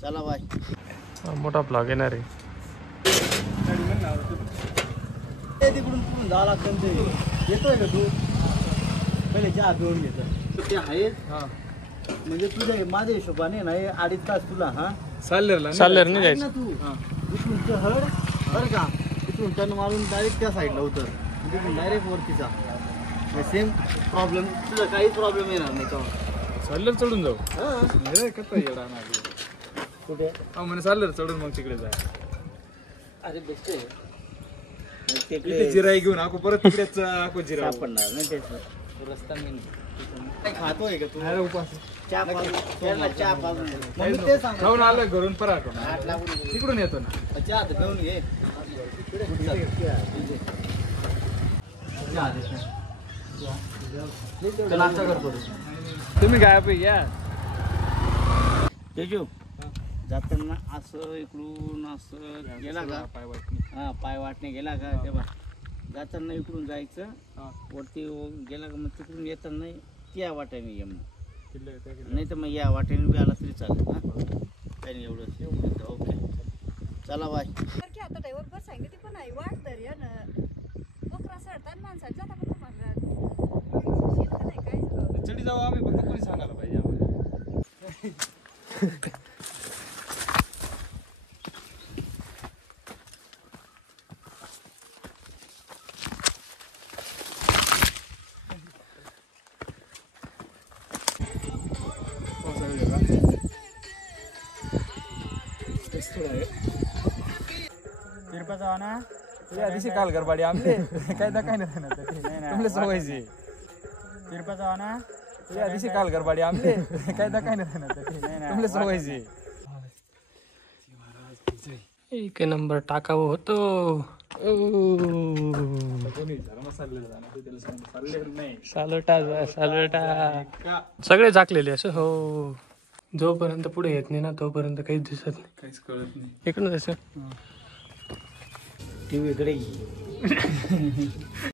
चला बाय. मोठा ब्लॉग येणार आहे. तिकडून तिकडून जावं लागतं ते. येतोय का तू? पहिले चहा पिऊन घेतो ते आहे. म्हणजे तुझ्या माझ्या हिशोबाने ना 2.5 तास तुला. साल्लेर नाही ना जायचं तू इथून चहड बरं का, इथून टर्न मारून डायरेक्ट त्या साईडला उतर, तिथून डायरेक्ट वरतीचा. सेम प्रॉब्लेम तुझा, काहीच प्रॉब्लेम येणार नाही का. साल्लेर चढून जाऊ. कुठे? म्हणे साल्लेर चढून मग तिकडे जाय. अरे बेस्ट आहे. इथे जिराई घेऊन आपण परत तिकडेच आपण जिरा सापडणार नाही त्याच रस्ता मी काय खातोय का तू? उपास चहा पाजून चहा पाजून मग मी ते सांगतो. खाऊन आलोय घरून परत हात लागून तिकडून येतो ना. चहा तर घेऊन घे. नाश्ता करतो तुम्ही काय या तेजू. जाताना असं इकडून असं गेला का, हा पाय वाटणे गेला का, तेव्हा जाताना इकडून जायचं, वरती गेला का मग तिकडून येताना त्या वाट्याने ये, मग नाही तर मग या वाट्याने बी आला तरी चालेल. काही नाही एवढंच. ओके चला बाय. आता ड्रायव्हर बस सांगितली पण आहे वाट तरी ना बकरा सडतात माणसाला जाता पण तुम्हाला नाही काय चढी जाऊ आम्ही, फक्त कोणी सांगायला पाहिजे आम्हाला. तिरपा जावा ना तुझ्या दिवशी काल गरबाडी आमले काय काय नाही तुमले सवयची. तिरपा जावा ना तुझ्या दिवशी काल गरबाडी आमले काय काय नाही तुमले सवयची. एक नंबर टाकावं होतो. सालटा सगळे झाकलेले असं. हो, जोपर्यंत पुढे येत नाही ना तोपर्यंत काहीच दिसत नाही, काहीच कळत नाही. इकडून असं टीव्ही इकडे